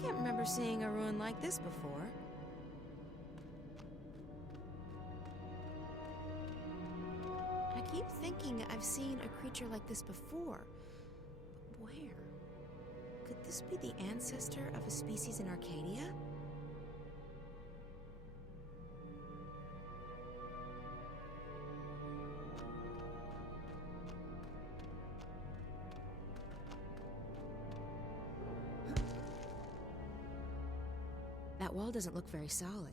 can't remember seeing a ruin like this before. I keep thinking I've seen a creature like this before. But where? Could this be the ancestor of a species in Arcadia? That wall doesn't look very solid.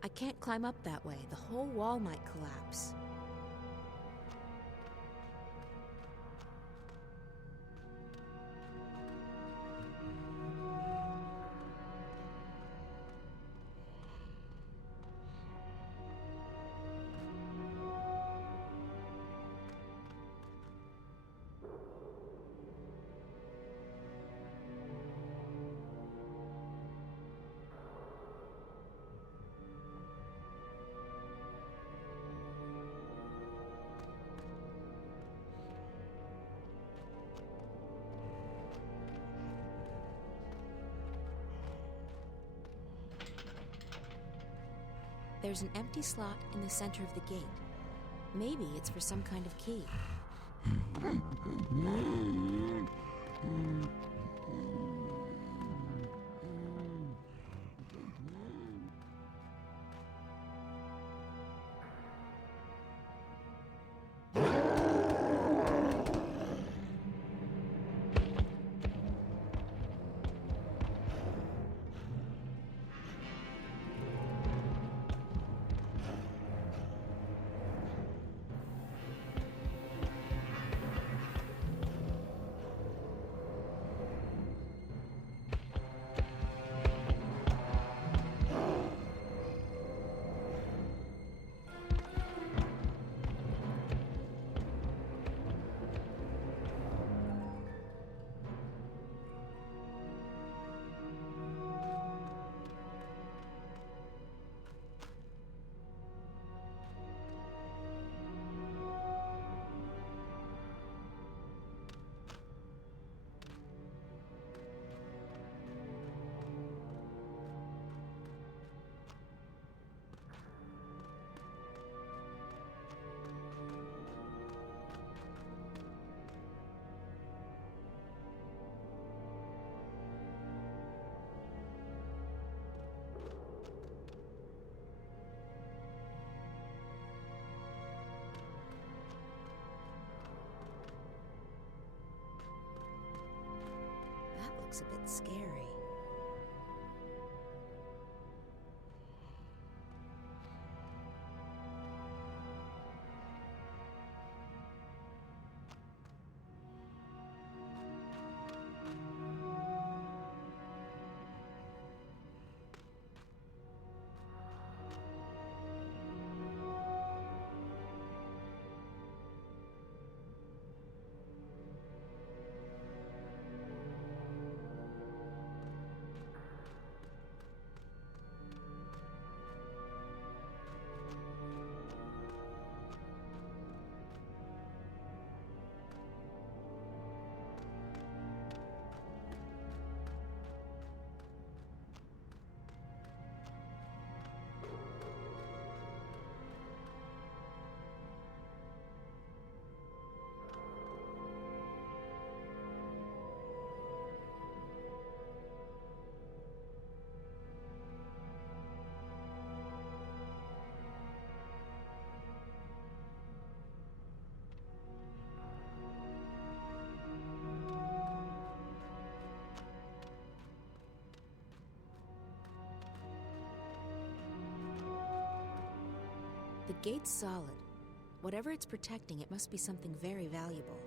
I can't climb up that way. The whole wall might collapse. There's an empty slot in the center of the gate. Maybe it's for some kind of key. Looks a bit scary. The gate's solid. Whatever it's protecting, it must be something very valuable.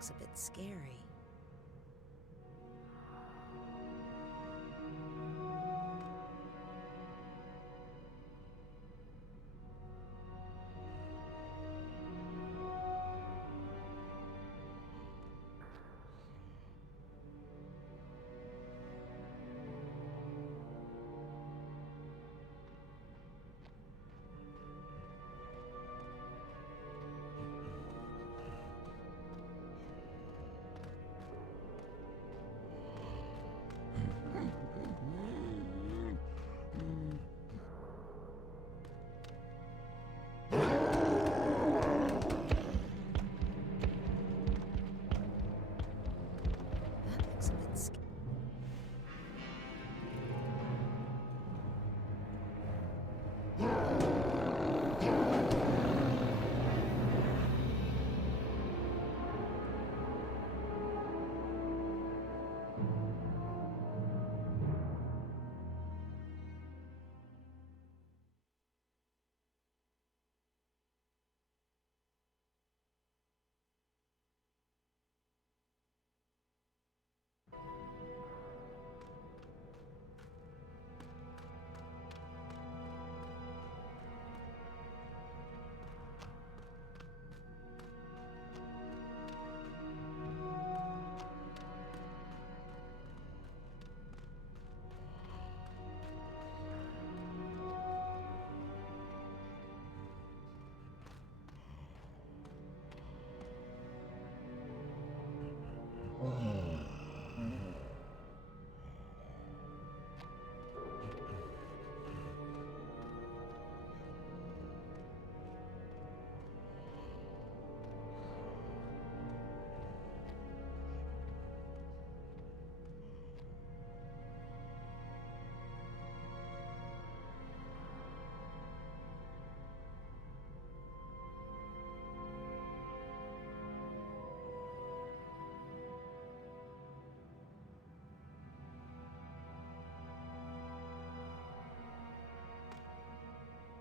looks a bit scary. That looks a bit scary.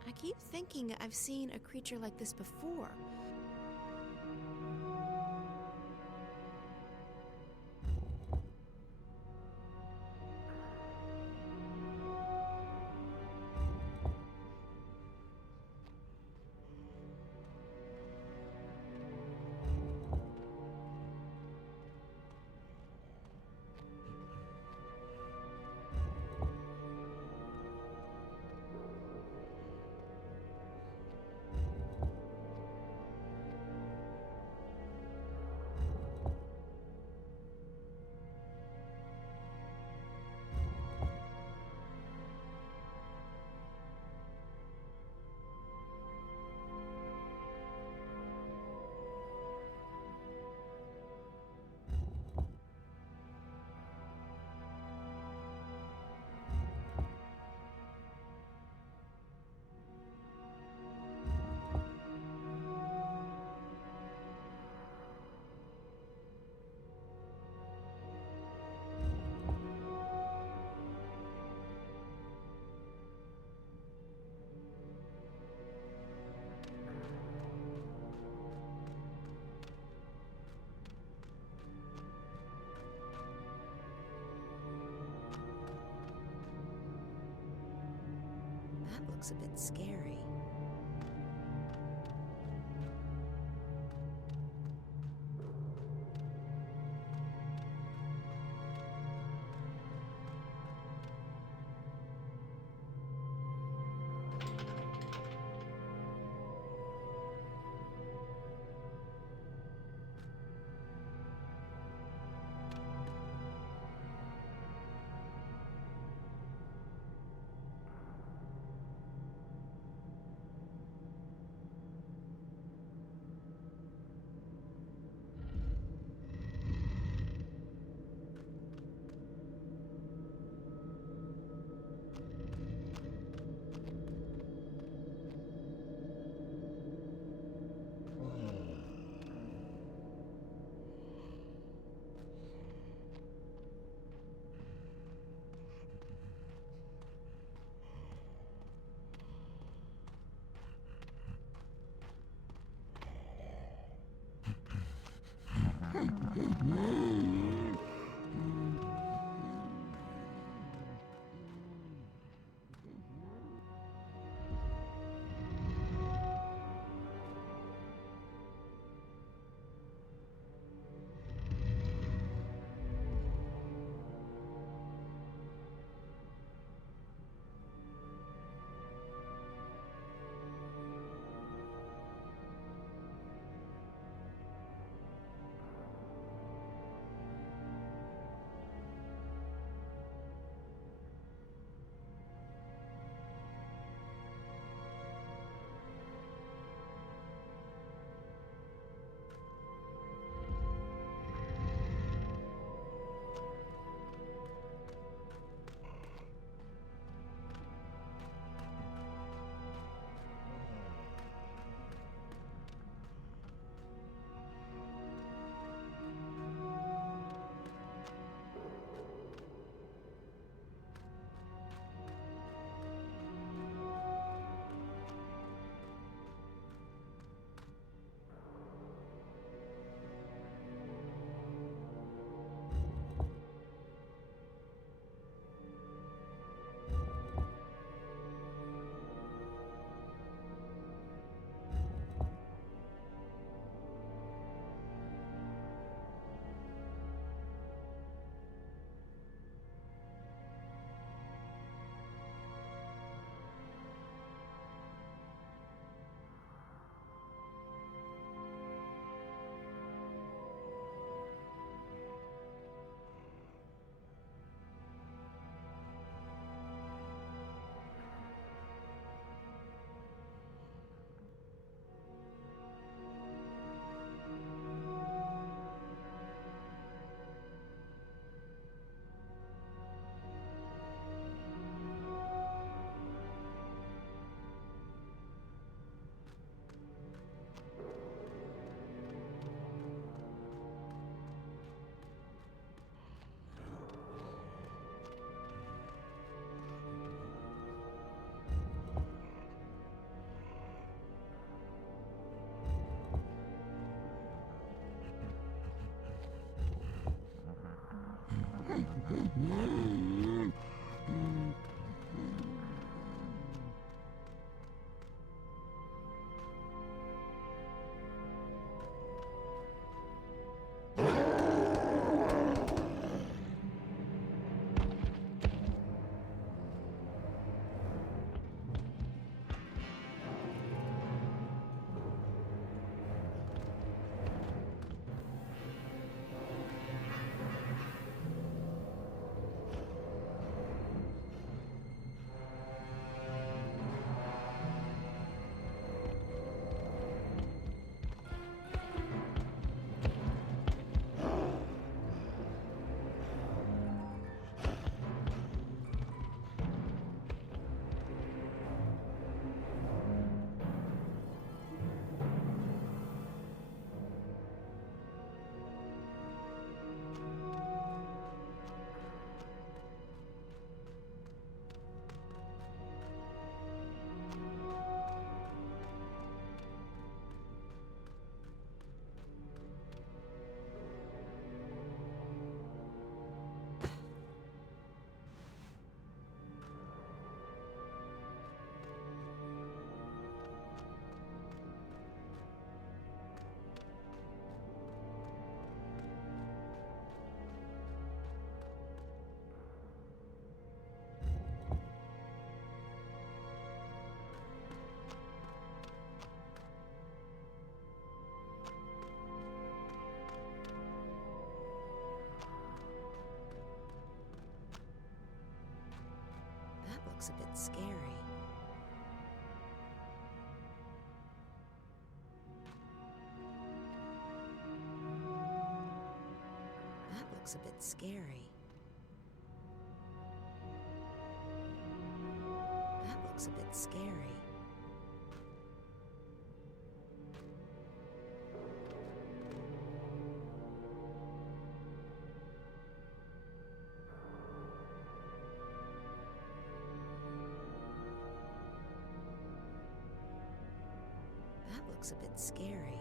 I keep thinking I've seen a creature like this before. That looks a bit scary. scary. That looks a bit scary. That looks a bit scary. That looks a bit scary.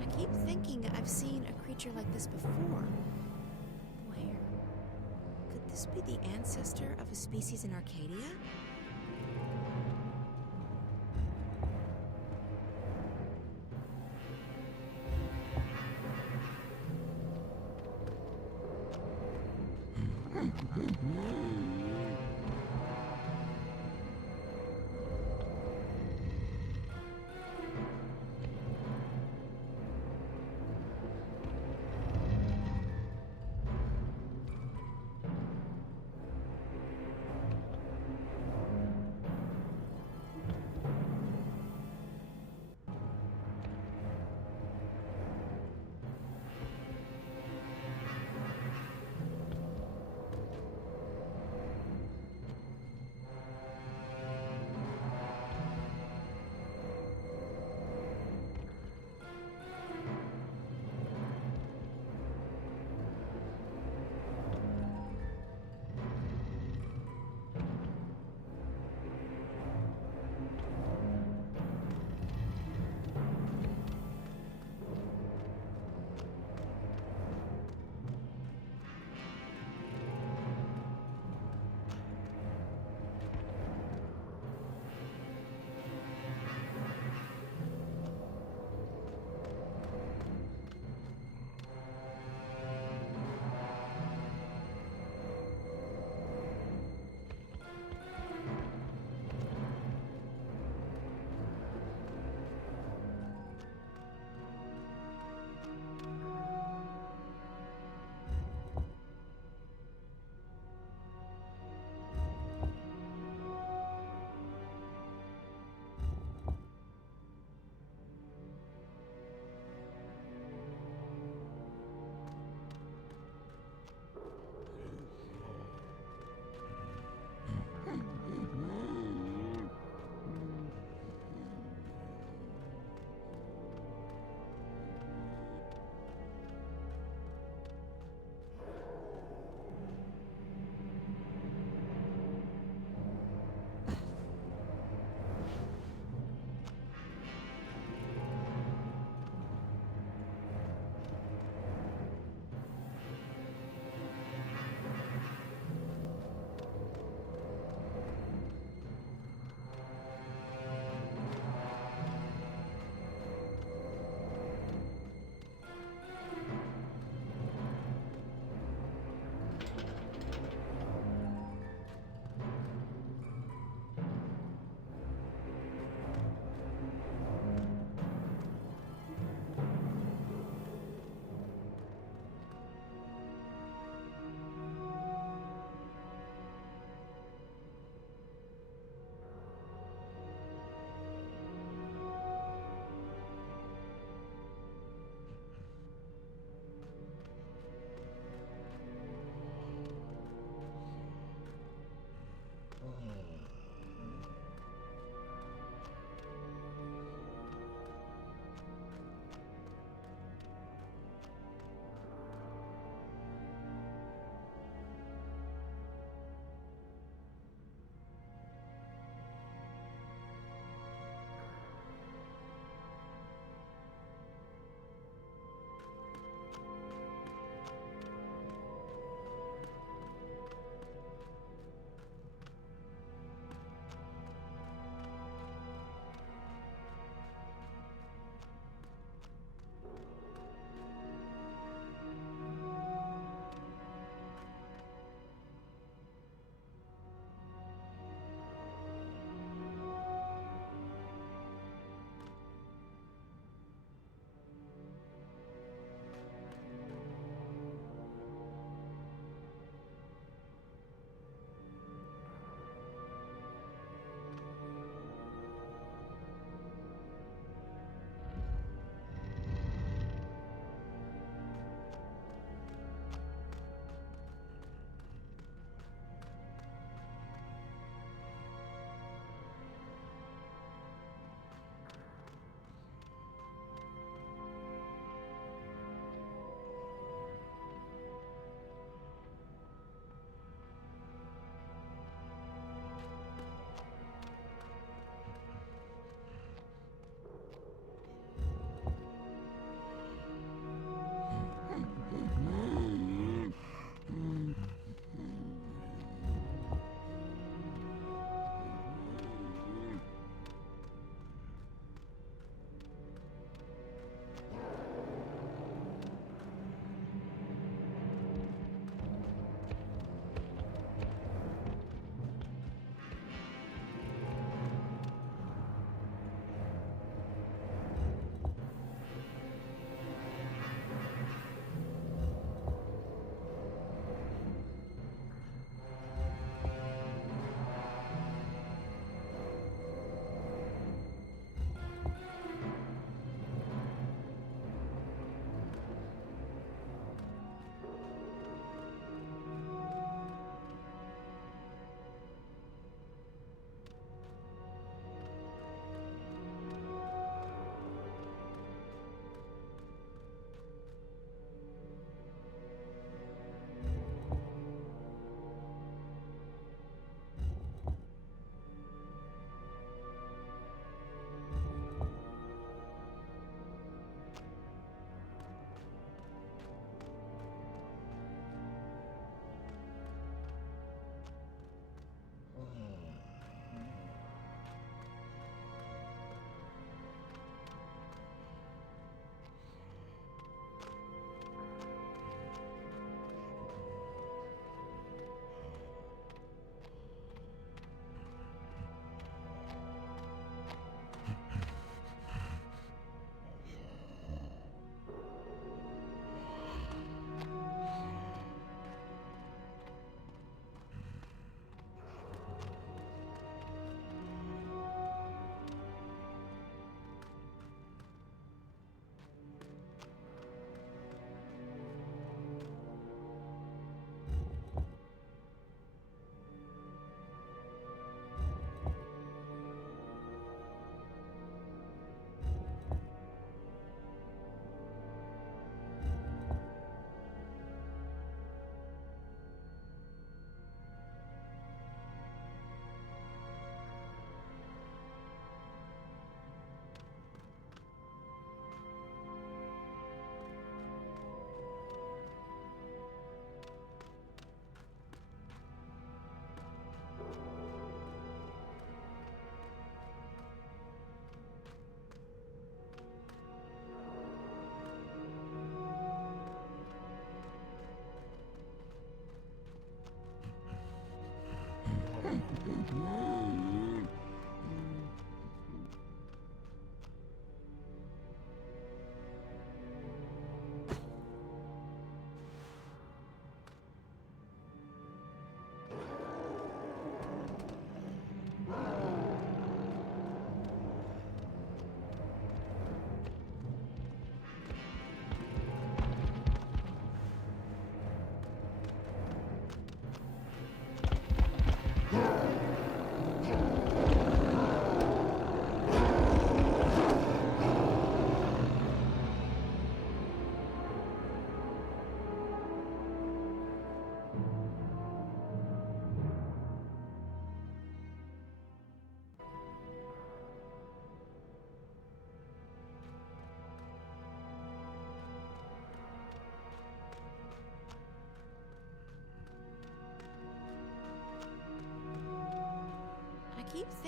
I keep thinking I've seen a creature like this before. Where? Could this be the ancestor of a species in Arcadia?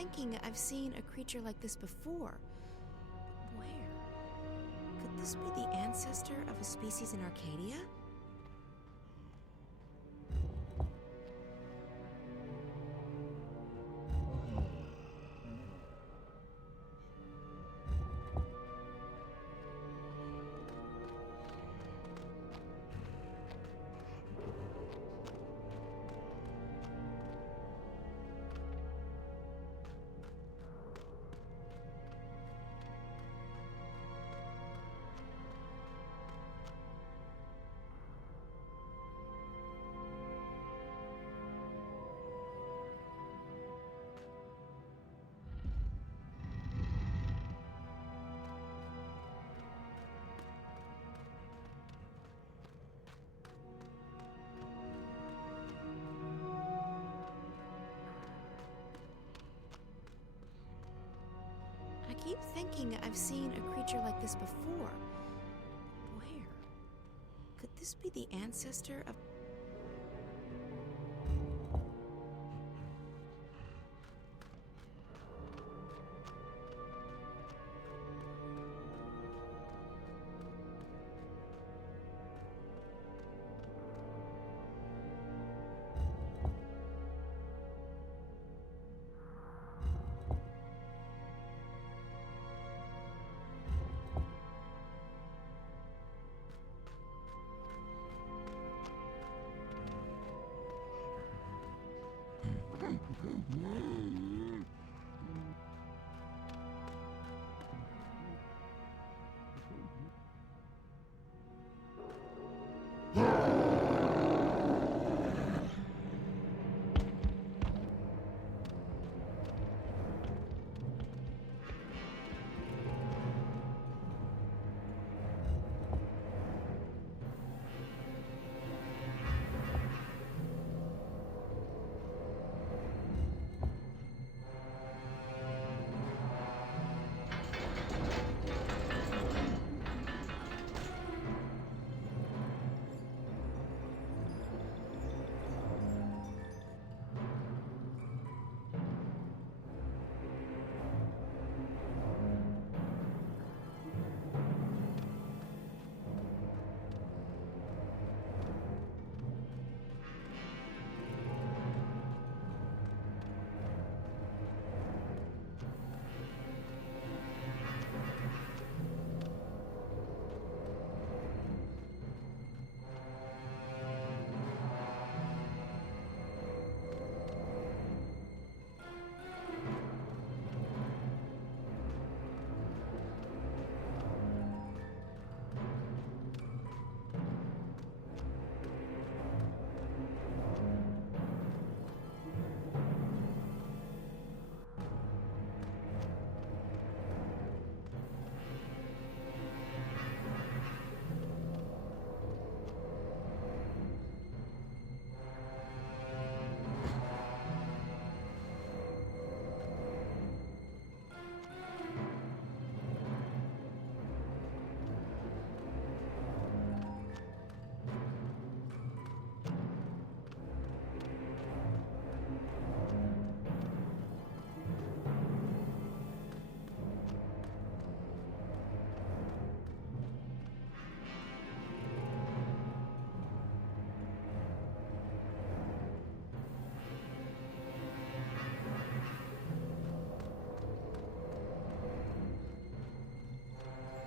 thinking I've seen a creature like this before. But where? Could this be the ancestor of a species in Arcadia? I keep thinking I've seen a creature like this before. But where? Could this be the ancestor of...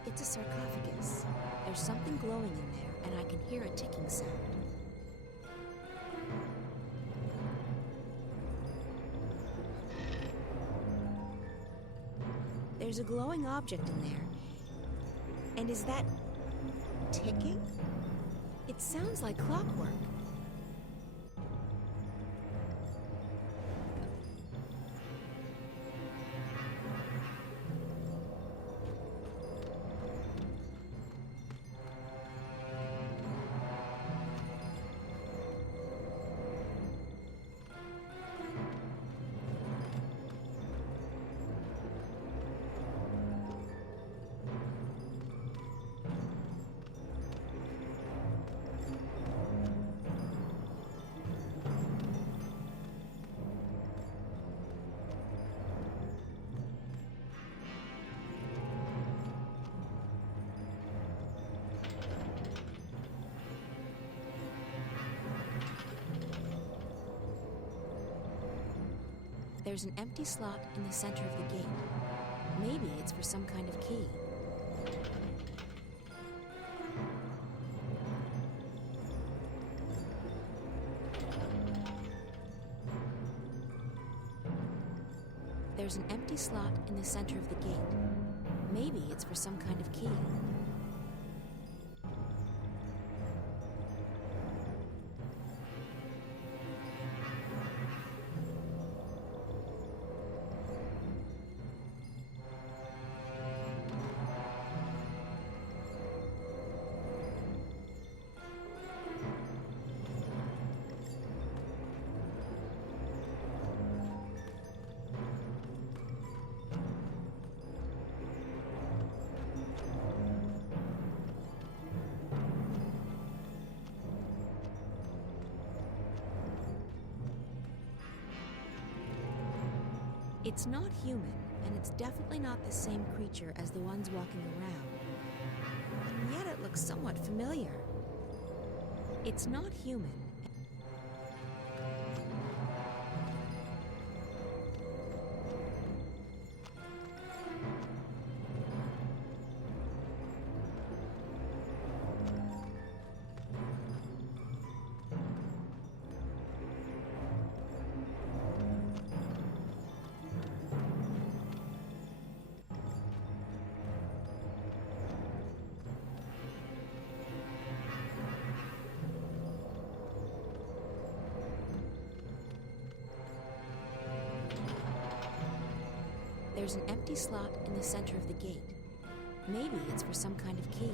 It's a sarcophagus. There's something glowing in there, and I can hear a ticking sound. There's a glowing object in there. And is that... ticking? It sounds like clockwork. There's an empty slot in the center of the gate. Maybe it's for some kind of key. There's an empty slot in the center of the gate. Maybe it's for some kind of key. It's not human, and it's definitely not the same creature as the ones walking around. And yet it looks somewhat familiar. It's not human. There's an empty slot in the center of the gate. Maybe it's for some kind of key.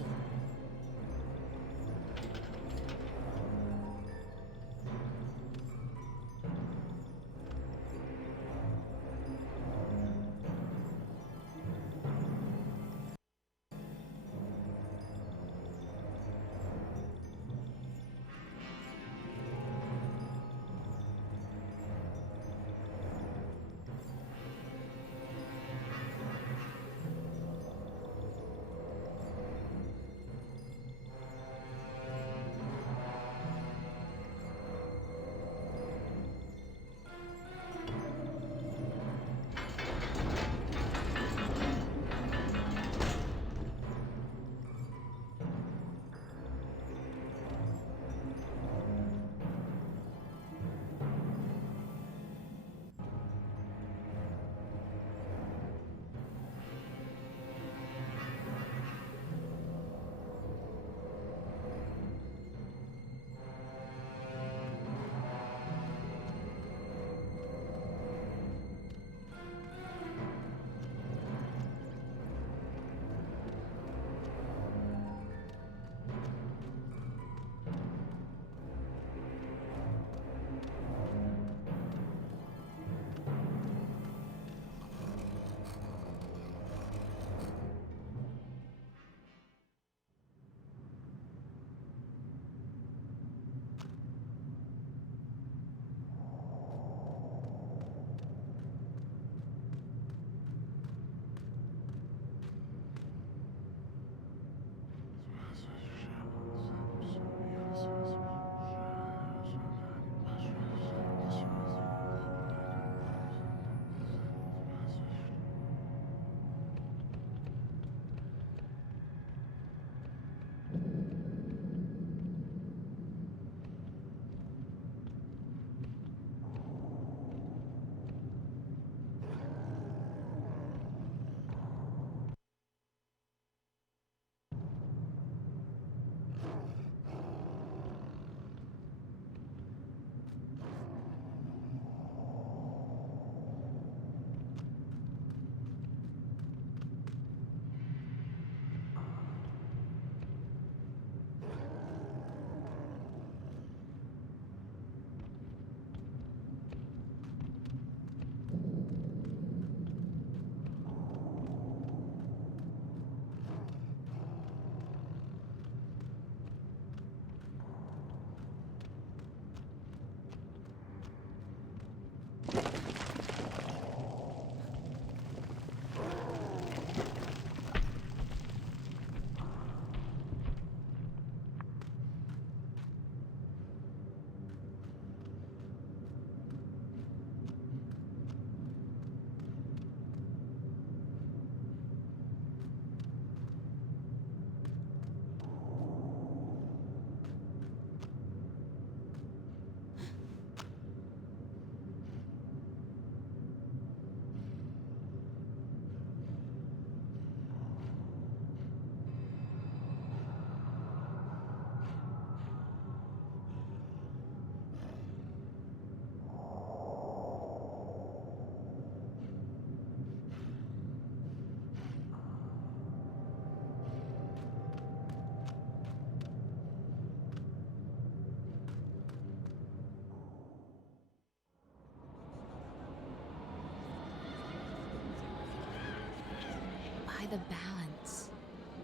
the balance.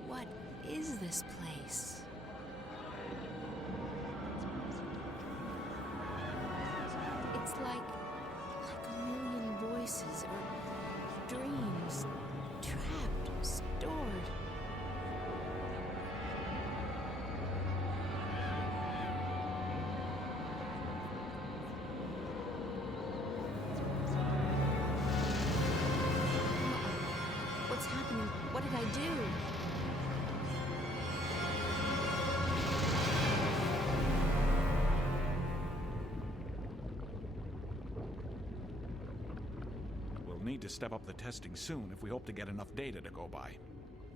What is this place? It's like a million voices or dreams, trapped, stored. What's happening? What did I do? We'll need to step up the testing soon if we hope to get enough data to go by.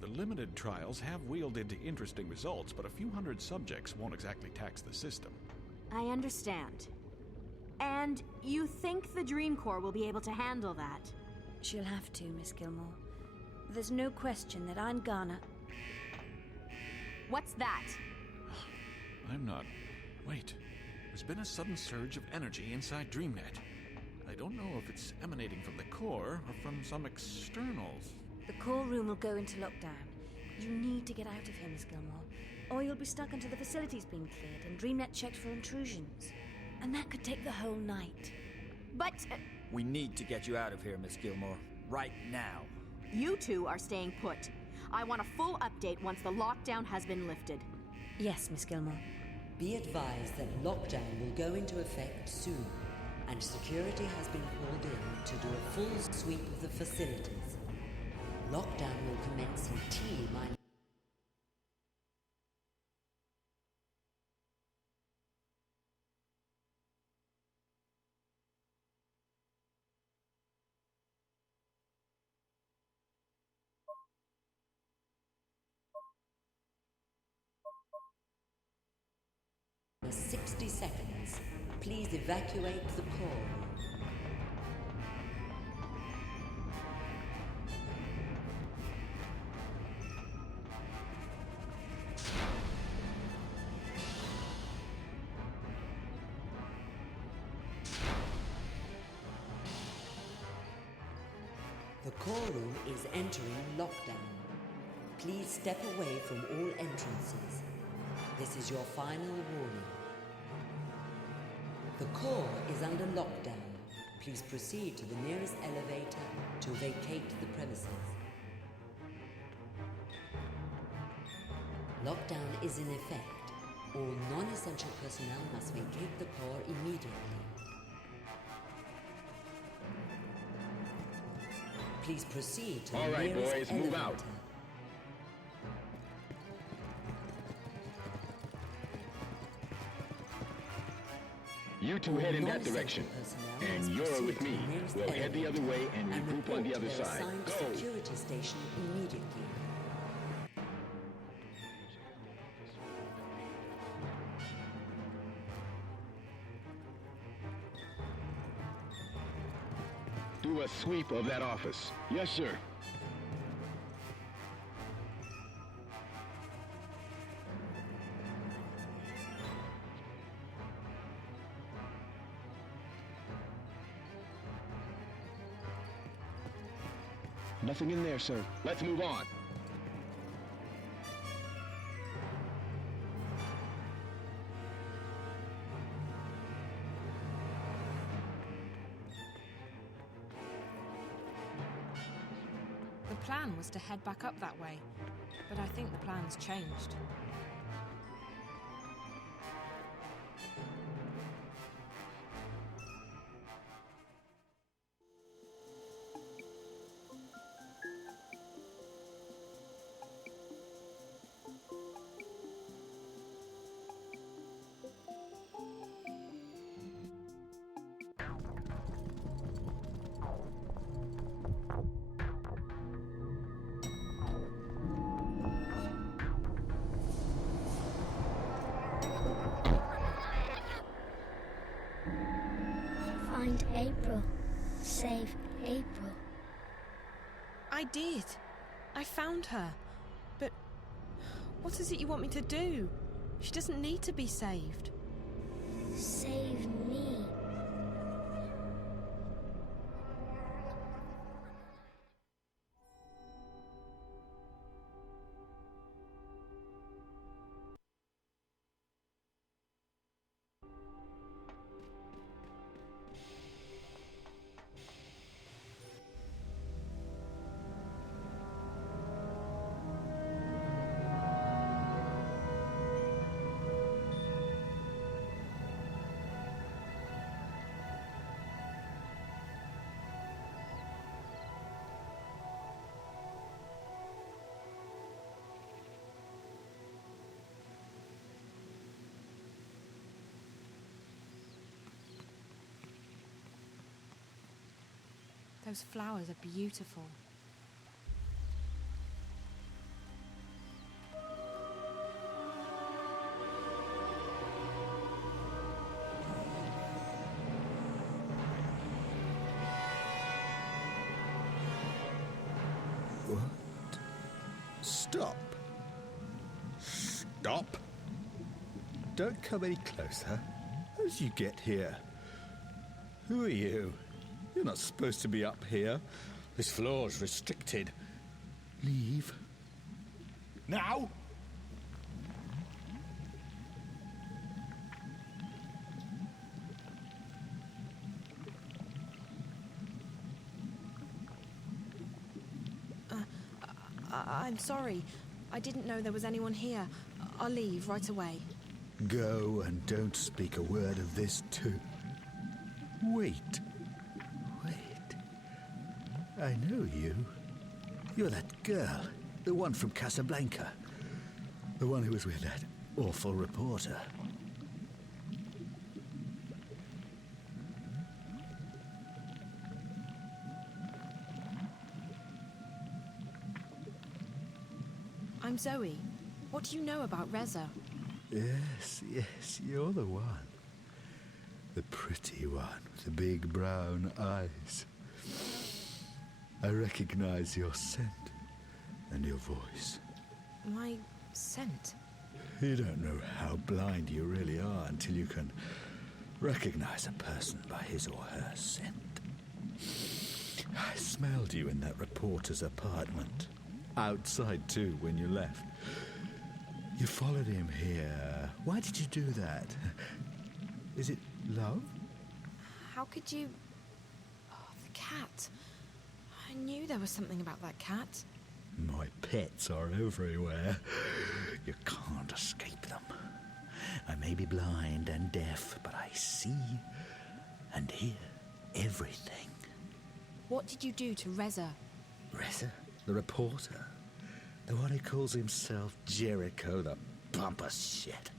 The limited trials have wielded interesting results, but a few hundred subjects won't exactly tax the system. I understand. And you think the Dream Corps will be able to handle that? She'll have to, Miss Gilmore. There's no question that I'm gonna... What's that? I'm not... Wait. There's been a sudden surge of energy inside DreamNet. I don't know if it's emanating from the core or from some externals. The core room will go into lockdown. You need to get out of here, Miss Gilmore, or you'll be stuck until the facility's been cleared and DreamNet checked for intrusions. And that could take the whole night. But... We need to get you out of here, Miss Gilmore. Right now. You two are staying put. I want a full update once the lockdown has been lifted. Yes, Miss Gilmore. Be advised that lockdown will go into effect soon, and security has been called in to do a full sweep of the facilities. Lockdown will commence in T-minus... ...60 seconds. Please evacuate the core. The core room is entering lockdown. Please step away from all entrances. This is your final warning. The core is under lockdown. Please proceed to the nearest elevator to vacate the premises. Lockdown is in effect. All non-essential personnel must vacate the core immediately. Please proceed to the nearest elevator. All right, boys, move out. You two head in that direction, and you're with me. We'll head the other way and regroup on the other side. Go! Security station immediately. Do a sweep of that office. Yes, sir. Nothing in there, sir. Let's move on. The plan was to head back up that way, but I think the plan's changed. Find April. Save April. I did. I found her. But what is it you want me to do? She doesn't need to be saved. Save me. Those flowers are beautiful. What? Stop. Stop. Don't come any closer. How did you get here? Who are you? You're not supposed to be up here. This floor's restricted. Leave. Now! I'm sorry. I didn't know there was anyone here. I'll leave right away. Go and don't speak a word of this too. Wait. I know you. You're that girl, the one from Casablanca. The one who was with that awful reporter. I'm Zoe. What do you know about Reza? Yes, you're the one. The pretty one with the big brown eyes. I recognize your scent and your voice. My scent? You don't know how blind you really are until you can recognize a person by his or her scent. I smelled you in that reporter's apartment. Outside, too, when you left. You followed him here. Why did you do that? Is it love? How could you... Oh, the cat. I knew there was something about that cat. My pets are everywhere. You can't escape them. I may be blind and deaf, but I see and hear everything. What did you do to Reza? Reza? The reporter? The one who calls himself Jericho, the pompous shit.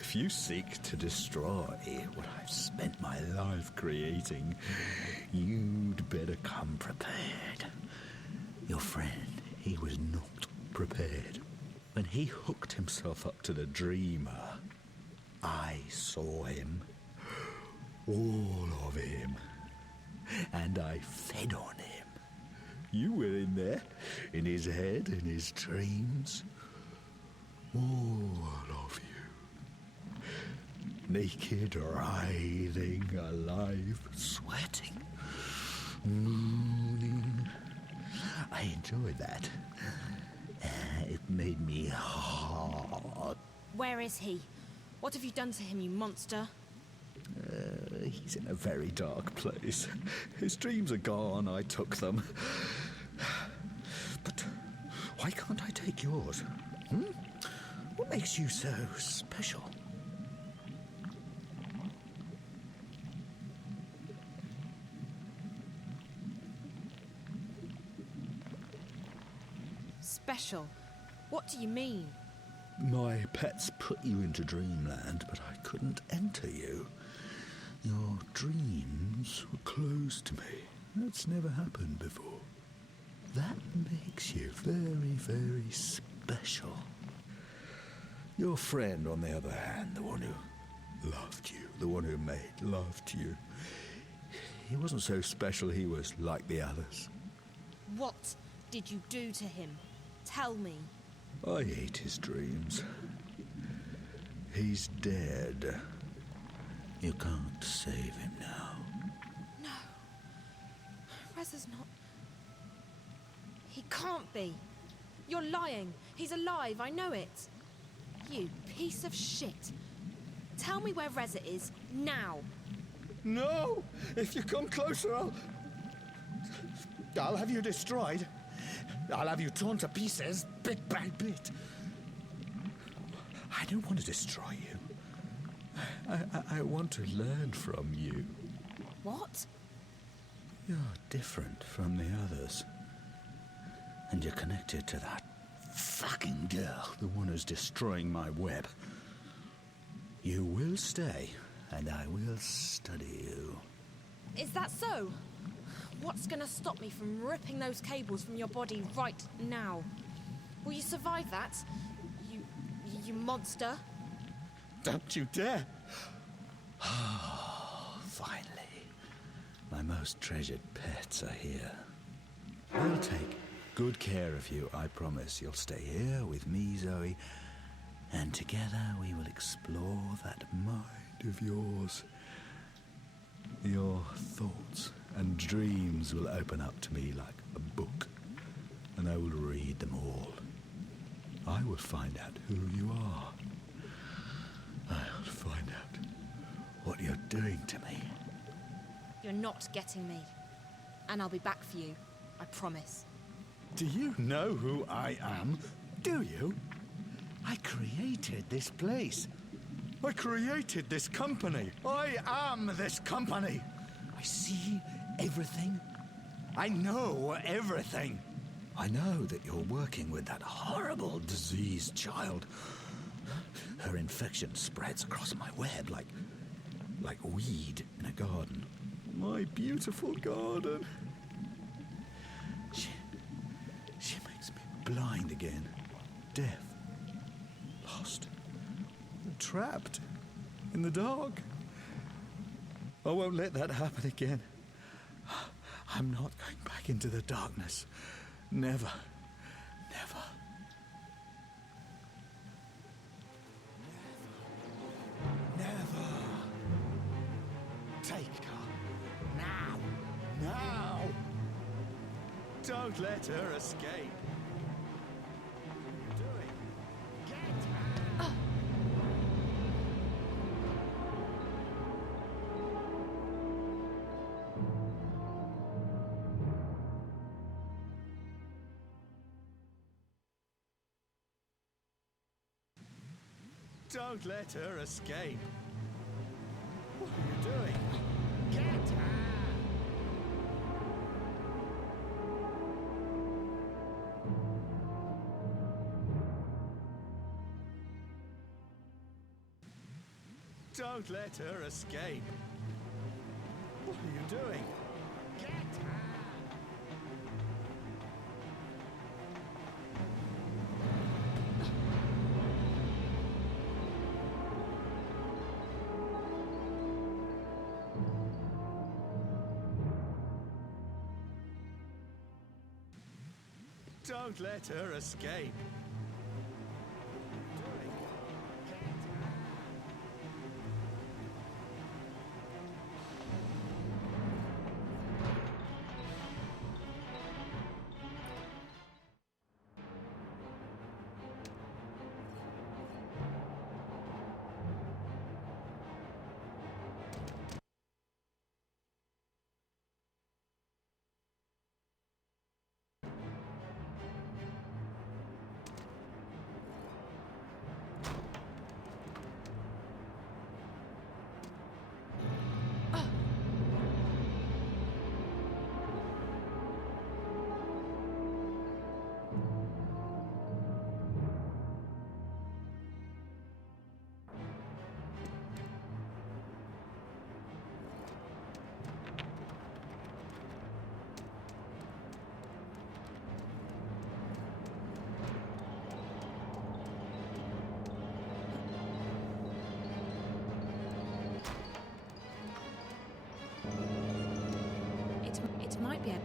If you seek to destroy what I've spent my life creating, you'd better come prepared. Your friend, he was not prepared. When he hooked himself up to the dreamer, I saw him. All of him. And I fed on him. You were in there, in his head, in his dreams. All of you. Naked, writhing, alive, sweating, mooning. I enjoyed that. It made me hard. Where is he? What have you done to him, you monster? He's in a very dark place. His dreams are gone. I took them. But why can't I take yours? What makes you so special? Special? What do you mean? My pets put you into dreamland, but I couldn't enter you. Your dreams were closed to me. That's never happened before. That makes you very, very special. Your friend, on the other hand, the one who loved you, the one who made love to you, he wasn't so special. He was like the others. What did you do to him? Tell me. I ate his dreams. He's dead. You can't save him now. No. Reza's not... He can't be. You're lying. He's alive, I know it. You piece of shit. Tell me where Reza is, now. No! If you come closer, I'll have you destroyed. I'll have you torn to pieces, bit by bit. I don't want to destroy you. I want to learn from you. What? You're different from the others. And you're connected to that fucking girl, the one who's destroying my web. You will stay, and I will study you. Is that so? What's gonna stop me from ripping those cables from your body right now? Will you survive that? You monster? Don't you dare! Finally. My most treasured pets are here. We'll take good care of you, I promise. You'll stay here with me, Zoe, and together we will explore that mind of yours. Your thoughts and dreams will open up to me like a book, and I will read them all. I will find out who you are. I'll find out what you're doing to me. You're not getting me. And I'll be back for you. I promise. Do you know who I am? Do you? I created this place. I created this company. I am this company. I see everything. I know everything. I know that you're working with that horrible diseased child. Her infection spreads across my web like weed in a garden. My beautiful garden. She makes me blind again. Deaf. Lost. Trapped. In the dark. I won't let that happen again. I'm not going back into the darkness. Never. Never. Never. Take her. Now. Now. Don't let her escape. What are you doing? Get her. Don't let her escape. What are you doing? Get her! Don't let her escape. What are you doing? Get her! Don't let her escape. What are you doing? Get her!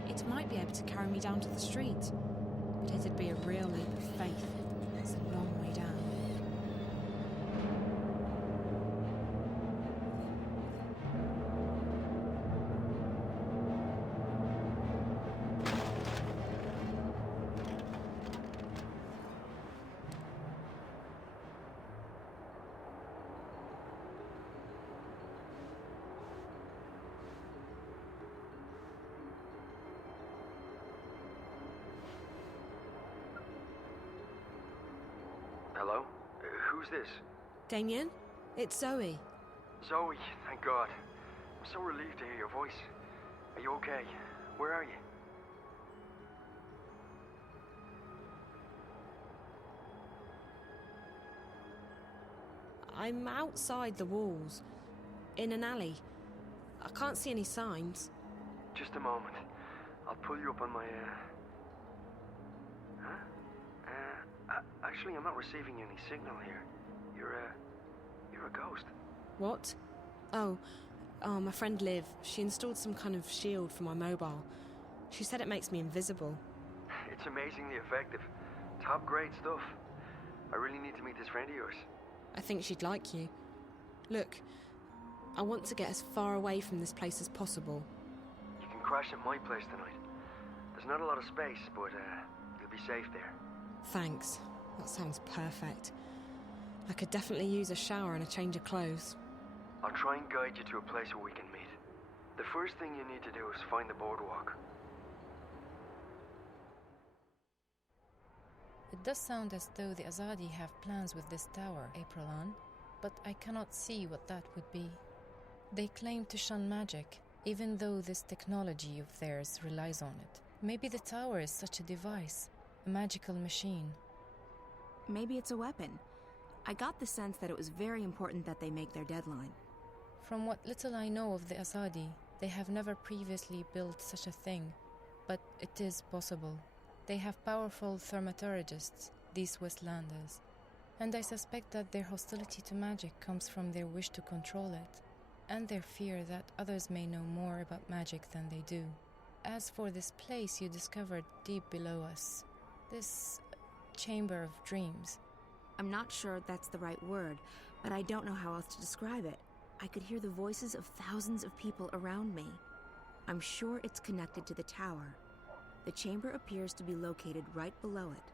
It might be able to carry me down to the street, but it'd be a real leap of faith. It's a long way down. Hello? Who's this? Damien? It's Zoe. Zoe, thank God. I'm so relieved to hear your voice. Are you okay? Where are you? I'm outside the walls, in an alley. I can't see any signs. Just a moment. I'll pull you up on my, Huh? Actually, I'm not receiving any signal here. You're a ghost. What? Oh, my friend Liv. She installed some kind of shield for my mobile. She said it makes me invisible. It's amazingly effective. Top grade stuff. I really need to meet this friend of yours. I think she'd like you. Look, I want to get as far away from this place as possible. You can crash at my place tonight. There's not a lot of space, but you'll be safe there. Thanks. That sounds perfect. I could definitely use a shower and a change of clothes. I'll try and guide you to a place where we can meet. The first thing you need to do is find the boardwalk. It does sound as though the Azadi have plans with this tower, Apralan, but I cannot see what that would be. They claim to shun magic, even though this technology of theirs relies on it. Maybe the tower is such a device, a magical machine. Maybe it's a weapon. I got the sense that it was very important that they make their deadline. From what little I know of the Azadi, they have never previously built such a thing, but it is possible. They have powerful thaumaturgists, these Westlanders, and I suspect that their hostility to magic comes from their wish to control it, and their fear that others may know more about magic than they do. As for this place you discovered deep below us, this chamber of dreams. I'm not sure that's the right word, but I don't know how else to describe it. I could hear the voices of thousands of people around me. I'm sure it's connected to the tower. The chamber appears to be located right below it,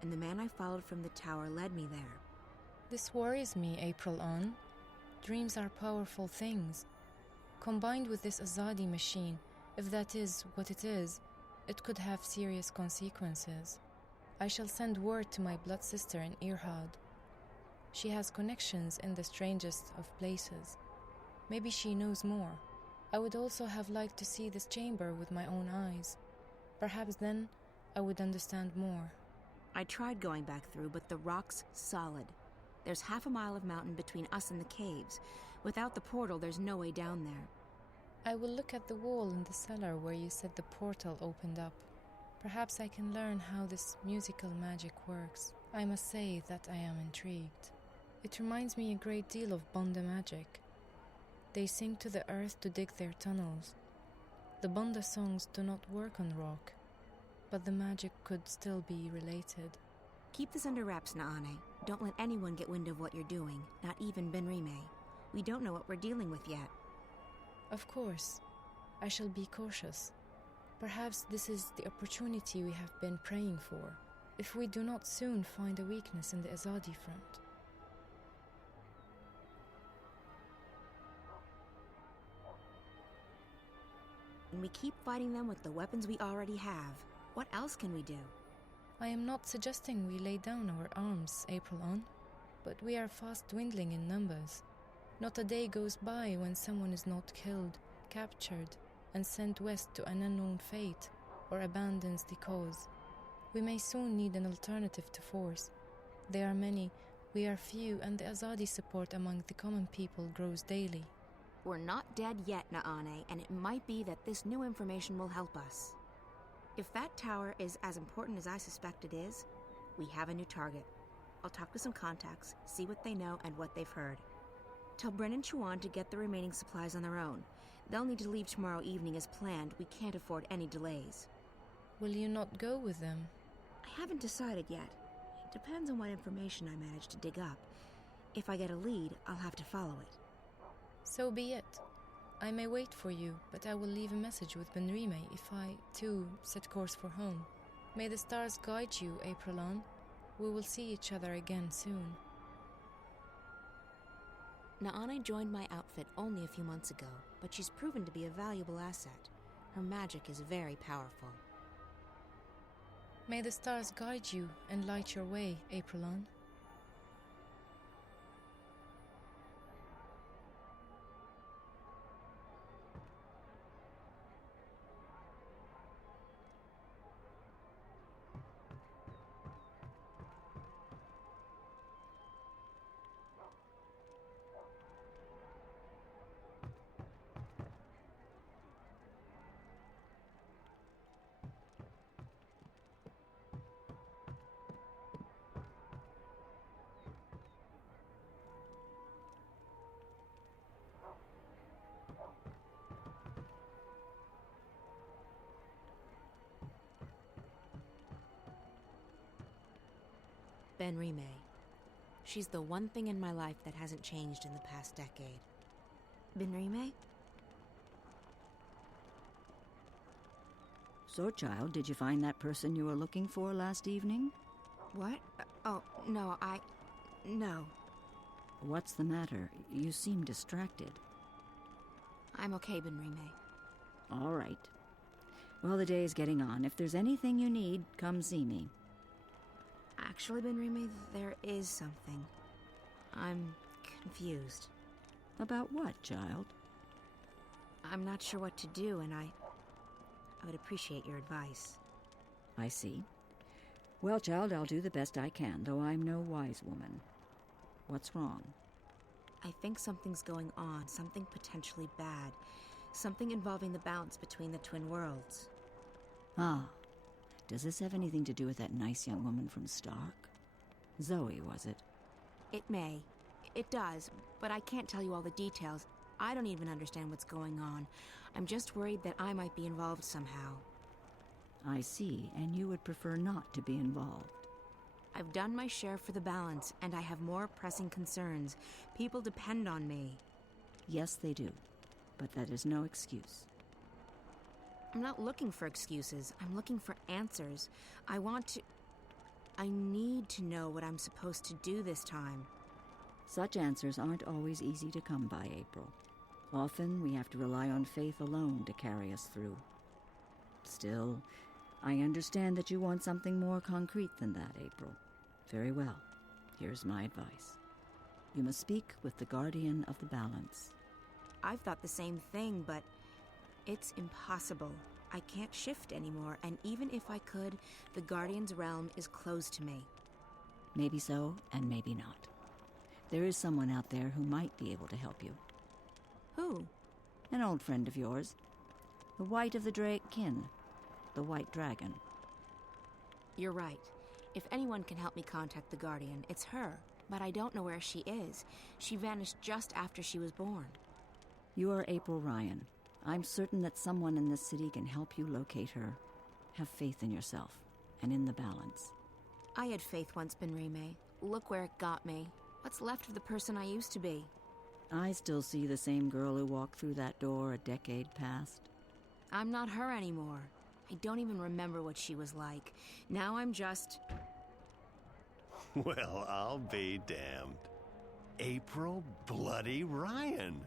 and the man I followed from the tower led me there. This worries me, Apralan. Dreams are powerful things. Combined with this Azadi machine, if that is what it is, it could have serious consequences. I shall send word to my blood sister in Irhad. She has connections in the strangest of places. Maybe she knows more. I would also have liked to see this chamber with my own eyes. Perhaps then I would understand more. I tried going back through, but the rock's solid. There's half a mile of mountain between us and the caves. Without the portal, there's no way down there. I will look at the wall in the cellar where you said the portal opened up. Perhaps I can learn how this musical magic works. I must say that I am intrigued. It reminds me a great deal of Banda magic. They sing to the earth to dig their tunnels. The Banda songs do not work on rock, but the magic could still be related. Keep this under wraps, Naane. Don't let anyone get wind of what you're doing, not even Benrime. We don't know what we're dealing with yet. Of course. I shall be cautious. Perhaps this is the opportunity we have been praying for, if we do not soon find a weakness in the Azadi front. And we keep fighting them with the weapons we already have. What else can we do? I am not suggesting we lay down our arms, Apralan, but we are fast dwindling in numbers. Not a day goes by when someone is not killed, captured, and sent west to an unknown fate, or abandons the cause. We may soon need an alternative to force. They are many, we are few, and the Azadi support among the common people grows daily. We're not dead yet, Naane, and it might be that this new information will help us. If that tower is as important as I suspect it is, we have a new target. I'll talk to some contacts, see what they know and what they've heard. Tell Bren and Chuan to get the remaining supplies on their own. They'll need to leave tomorrow evening as planned. We can't afford any delays. Will you not go with them? I haven't decided yet. It depends on what information I manage to dig up. If I get a lead, I'll have to follow it. So be it. I may wait for you, but I will leave a message with Benrime if I, too, set course for home. May the stars guide you, Apralan. We will see each other again soon. Naane joined my outfit only a few months ago, but she's proven to be a valuable asset. Her magic is very powerful. May the stars guide you and light your way, Apralan. Ben-Rime. She's the one thing in my life that hasn't changed in the past decade. Ben-Rime? So, child, did you find that person you were looking for last evening? What? Oh, no, No. What's the matter? You seem distracted. I'm okay, Ben-Rime. All right. Well, the day is getting on. If there's anything you need, come see me. Actually, Ben-Rime, there is something. I'm confused. About what, child? I'm not sure what to do, and I would appreciate your advice. I see. Well, child, I'll do the best I can, though I'm no wise woman. What's wrong? I think something's going on, something potentially bad. Something involving the balance between the twin worlds. Ah. Does this have anything to do with that nice young woman from Stark? Zoe, was it? It may. It does, but I can't tell you all the details. I don't even understand what's going on. I'm just worried that I might be involved somehow. I see, and you would prefer not to be involved. I've done my share for the balance, and I have more pressing concerns. People depend on me. Yes, they do, but that is no excuse. I'm not looking for excuses. I'm looking for answers. I need to know what I'm supposed to do this time. Such answers aren't always easy to come by, April. Often we have to rely on faith alone to carry us through. Still, I understand that you want something more concrete than that, April. Very well. Here's my advice. You must speak with the Guardian of the Balance. I've thought the same thing, but it's impossible. I can't shift anymore, and even if I could, the Guardian's realm is closed to me. Maybe so, and maybe not. There is someone out there who might be able to help you. Who? An old friend of yours. The White of the Drake kin. The White Dragon. You're right. If anyone can help me contact the Guardian, it's her. But I don't know where she is. She vanished just after she was born. You are April Ryan. I'm certain that someone in this city can help you locate her. Have faith in yourself, and in the balance. I had faith once, Ben-Rime. Look where it got me. What's left of the person I used to be? I still see the same girl who walked through that door a decade past. I'm not her anymore. I don't even remember what she was like. Now I'm just... Well, I'll be damned. April bloody Ryan.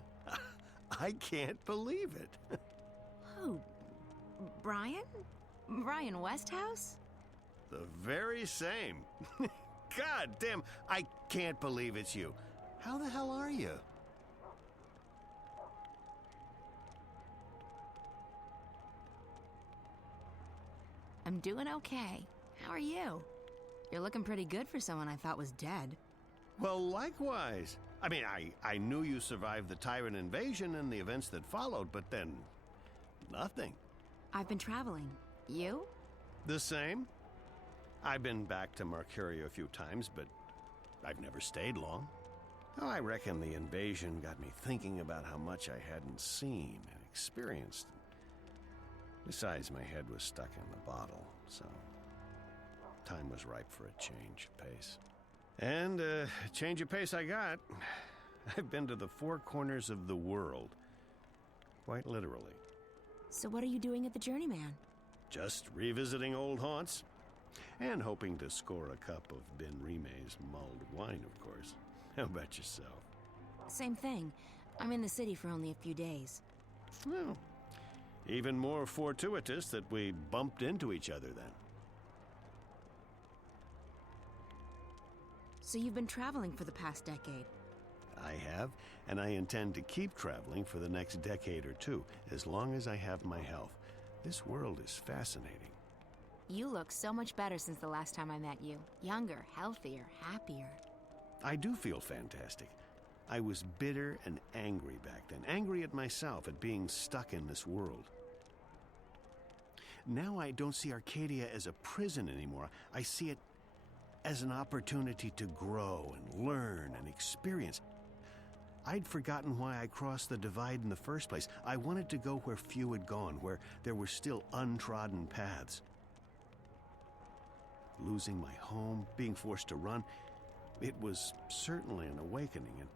I can't believe it. Who? Brian? Brian Westhouse? The very same. God damn, I can't believe it's you. How the hell are you? I'm doing okay. How are you? You're looking pretty good for someone I thought was dead. Well, likewise. I mean, I knew you survived the Tyrant invasion and the events that followed, but then... nothing. I've been traveling. You? The same. I've been back to Mercuria a few times, but I've never stayed long. Oh, I reckon the invasion got me thinking about how much I hadn't seen and experienced. Besides, my head was stuck in the bottle, so time was ripe for a change of pace. And a change of pace I got. I've been to the four corners of the world. Quite literally. So what are you doing at the Journeyman? Just revisiting old haunts. And hoping to score a cup of Ben-Rime's mulled wine, of course. How about yourself? Same thing. I'm in the city for only a few days. Well, even more fortuitous that we bumped into each other then. So you've been traveling for the past decade? I have, and I intend to keep traveling for the next decade or two, as long as I have my health. This world is fascinating. You look so much better since the last time I met you. Younger, healthier, happier. I do feel fantastic. I was bitter and angry back then. Angry at myself, at being stuck in this world. Now I don't see Arcadia as a prison anymore. I see it as an opportunity to grow and learn and experience. I'd forgotten why I crossed the divide in the first place. I wanted to go where few had gone, where there were still untrodden paths. losing my home, being forced to run. It was certainly an awakening, and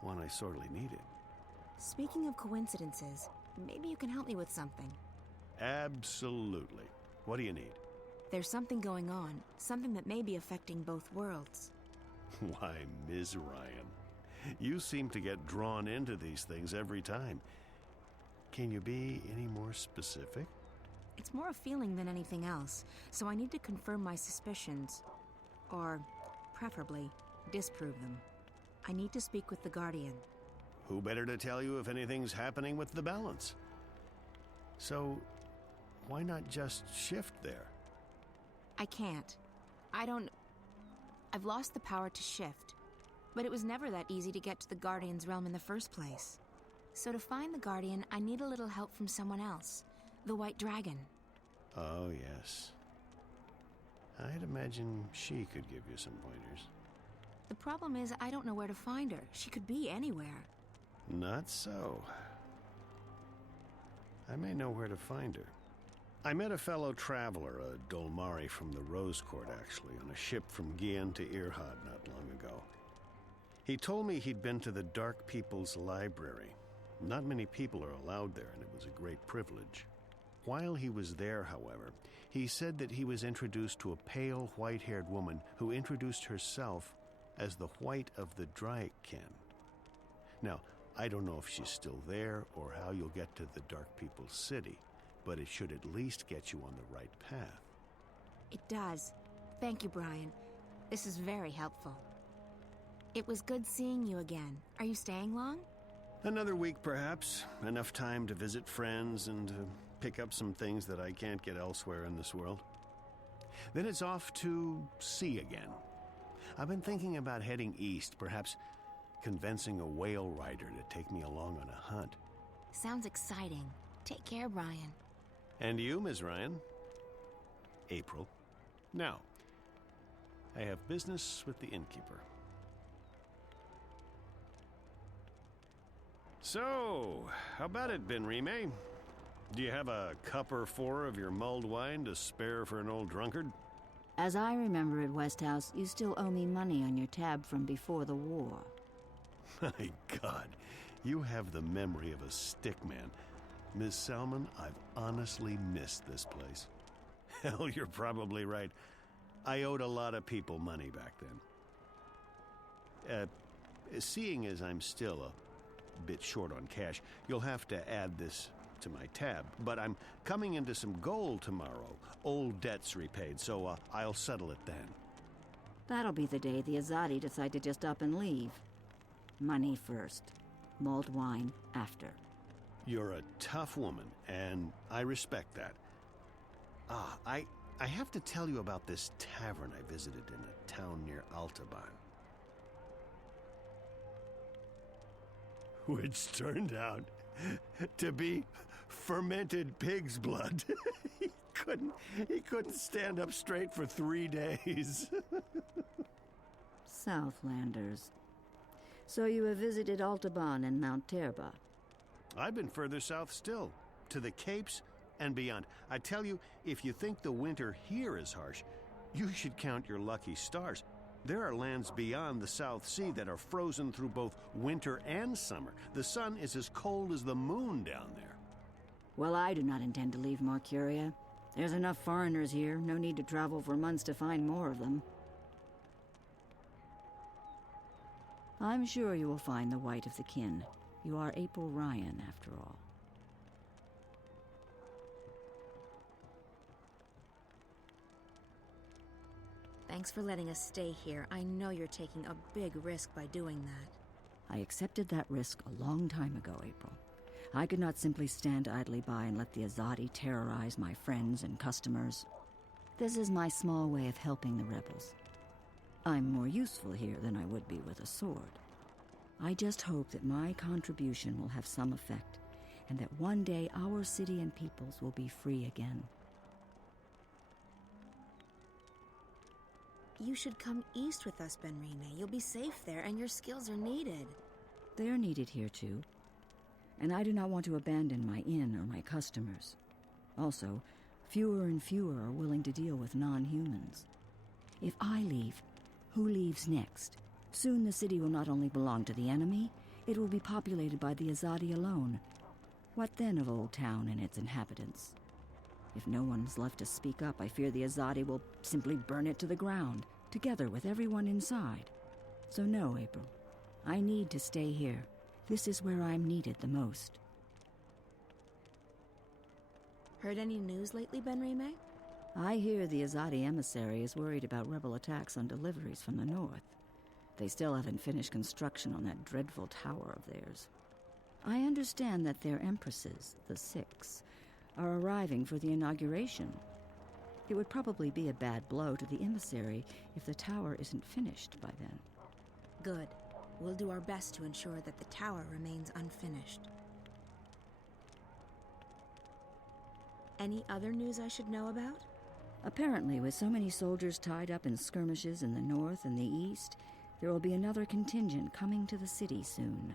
one I sorely needed. Speaking of coincidences, maybe you can help me with something. Absolutely. What do you need? There's something going on, something that may be affecting both worlds. Why, Ms. Ryan, you seem to get drawn into these things every time. Can you be any more specific? It's more a feeling than anything else, so I need to confirm my suspicions. Or, preferably, disprove them. I need to speak with the Guardian. Who better to tell you if anything's happening with the balance? So, why not just shift there? I can't. I've lost the power to shift. But it was never that easy to get to the Guardian's realm in the first place. So to find the Guardian, I need a little help from someone else. The White Dragon. Oh, yes. I'd imagine she could give you some pointers. The problem is, I don't know where to find her. She could be anywhere. Not so. I may know where to find her. I met a fellow traveler, a Dolmari from the Rose Court, actually, on a ship from Gien to Irhad not long ago. He told me he'd been to the Dark People's Library. Not many people are allowed there, and it was a great privilege. While he was there, however, he said that he was introduced to a pale, white-haired woman who introduced herself as the White of the Dryken. Now, I don't know if she's still there or how you'll get to the Dark People's City, but it should at least get you on the right path. It does. Thank you, Brian. This is very helpful. It was good seeing you again. Are you staying long? Another week, perhaps. Enough time to visit friends and to pick up some things that I can't get elsewhere in this world. Then it's off to sea again. I've been thinking about heading east, perhaps convincing a whale rider to take me along on a hunt. Sounds exciting. Take care, Brian. And you, Ms. Ryan? April. Now, I have business with the innkeeper. So, how about it, Benrime? Do you have a cup or four of your mulled wine to spare for an old drunkard? As I remember at Westhouse, you still owe me money on your tab from before the war. My God, you have the memory of a stickman. Miss Salmon, I've honestly missed this place. Hell, you're probably right. I owed a lot of people money back then. Seeing as I'm still a bit short on cash, you'll have to add this to my tab. But I'm coming into some gold tomorrow. Old debts repaid, so I'll settle it then. That'll be the day the Azadi decide to just up and leave. Money first. Mulled wine after. You're a tough woman, and I respect that. I have to tell you about this tavern I visited in a town near Altaban. Which turned out to be fermented pig's blood. He couldn't stand up straight for 3 days. Southlanders. So you have visited Altaban and Mount Terba. I've been further south still, to the Capes and beyond. I tell you, if you think the winter here is harsh, you should count your lucky stars. There are lands beyond the South Sea that are frozen through both winter and summer. The sun is as cold as the moon down there. Well, I do not intend to leave Marcuria. There's enough foreigners here, no need to travel for months to find more of them. I'm sure you will find the White of the Kin. You are April Ryan, after all. Thanks for letting us stay here. I know you're taking a big risk by doing that. I accepted that risk a long time ago, April. I could not simply stand idly by and let the Azadi terrorize my friends and customers. This is my small way of helping the rebels. I'm more useful here than I would be with a sword. I just hope that my contribution will have some effect, and that one day our city and peoples will be free again. You should come east with us, Benrime. You'll be safe there, and your skills are needed. They are needed here, too. And I do not want to abandon my inn or my customers. Also, Fewer and fewer are willing to deal with non-humans. If I leave, who leaves next? Soon the city will not only belong to the enemy, it will be populated by the Azadi alone. What then of Old Town and its inhabitants? If no one's left to speak up, I fear the Azadi will simply burn it to the ground, together with everyone inside. So no, April. I need to stay here. This is where I'm needed the most. Heard any news lately, Benrime? I hear the Azadi emissary is worried about rebel attacks on deliveries from the north. They still haven't finished construction on that dreadful tower of theirs. I understand that their empresses, the Six, are arriving for the inauguration. It would probably be a bad blow to the emissary if the tower isn't finished by then. Good. We'll do our best to ensure that the tower remains unfinished. Any other news I should know about? Apparently, with so many soldiers tied up in skirmishes in the north and the east, there will be another contingent coming to the city soon.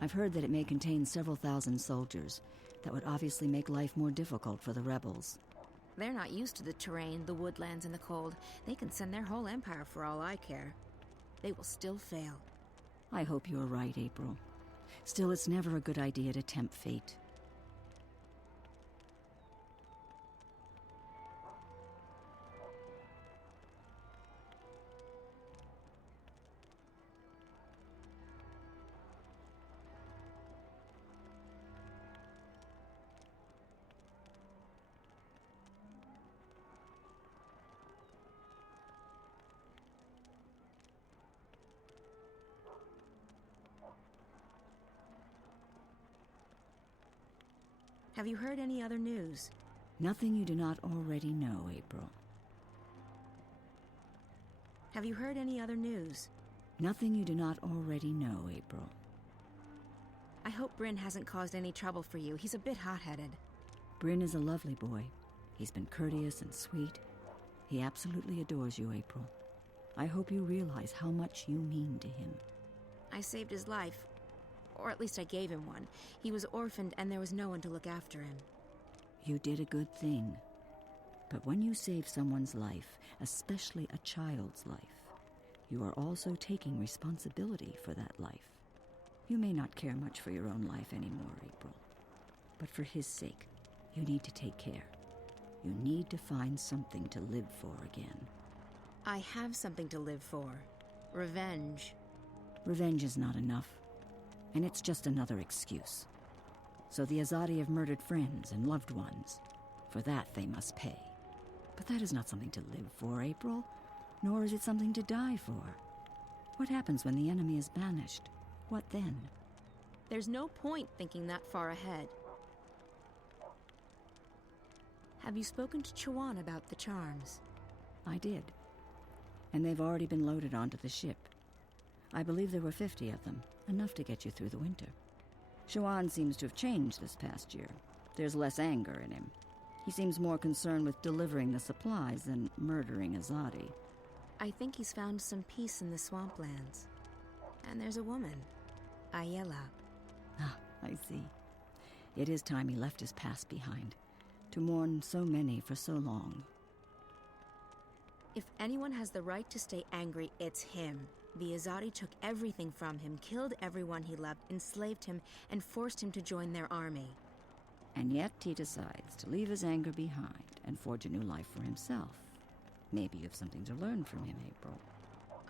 I've heard that it may contain several thousand soldiers. That would obviously make life more difficult for the rebels. They're not used to the terrain, the woodlands, and the cold. They can send their whole empire for all I care. They will still fail. I hope you're right, April. Still, it's never a good idea to tempt fate. Have you heard any other news? Nothing you do not already know, April. Have you heard any other news? Nothing you do not already know, April. I hope Bryn hasn't caused any trouble for you. He's a bit hot-headed. Bryn is a lovely boy. He's been courteous and sweet. He absolutely adores you, April. I hope you realize how much you mean to him. I saved his life. Or at least I gave him one. He was orphaned and there was no one to look after him. You did a good thing. But when you save someone's life, especially a child's life, you are also taking responsibility for that life. You may not care much for your own life anymore, April. But for his sake, you need to take care. You need to find something to live for again. I have something to live for. Revenge. Revenge is not enough. And it's just another excuse. So the Azadi have murdered friends and loved ones. For that, they must pay. But that is not something to live for, April. Nor is it something to die for. What happens when the enemy is banished? What then? There's no point thinking that far ahead. Have you spoken to Chuan about the charms? I did. And they've already been loaded onto the ship. I believe there were 50 of them. Enough to get you through the winter. Chuan seems to have changed this past year. There's less anger in him. He seems more concerned with delivering the supplies than murdering Azadi. I think he's found some peace in the swamplands. And there's a woman, Ayala. Ah, I see. It is time he left his past behind. To mourn so many for so long. If anyone has the right to stay angry, it's him. The Azadi took everything from him, killed everyone he loved, enslaved him, and forced him to join their army. And yet he decides to leave his anger behind and forge a new life for himself. Maybe you have something to learn from him, April.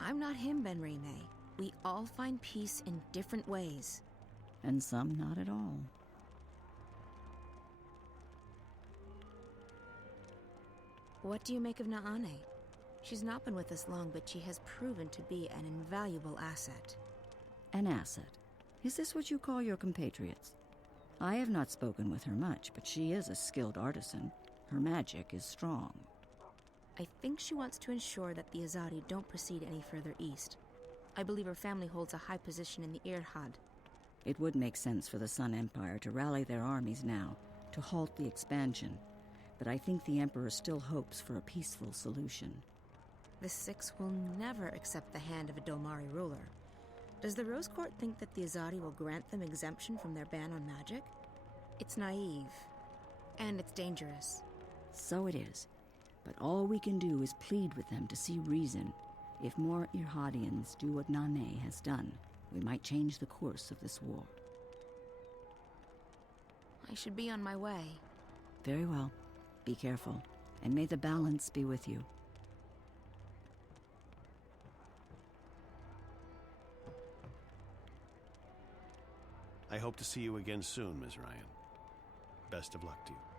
I'm not him, Benrime. We all find peace in different ways. And some not at all. What do you make of Naane? She's not been with us long, but she has proven to be an invaluable asset. An asset? Is this what you call your compatriots? I have not spoken with her much, but she is a skilled artisan. Her magic is strong. I think she wants to ensure that the Azadi don't proceed any further east. I believe her family holds a high position in the Irhad. It would make sense for the Sun Empire to rally their armies now, to halt the expansion. But I think the Emperor still hopes for a peaceful solution. The Six will never accept the hand of a Dolmari ruler. Does the Rose Court think that the Azadi will grant them exemption from their ban on magic? It's naive. And it's dangerous. So it is. But all we can do is plead with them to see reason. If more Irhadians do what Nane has done, we might change the course of this war. I should be on my way. Very well. Be careful, and may the balance be with you. I hope to see you again soon, Ms. Ryan. Best of luck to you.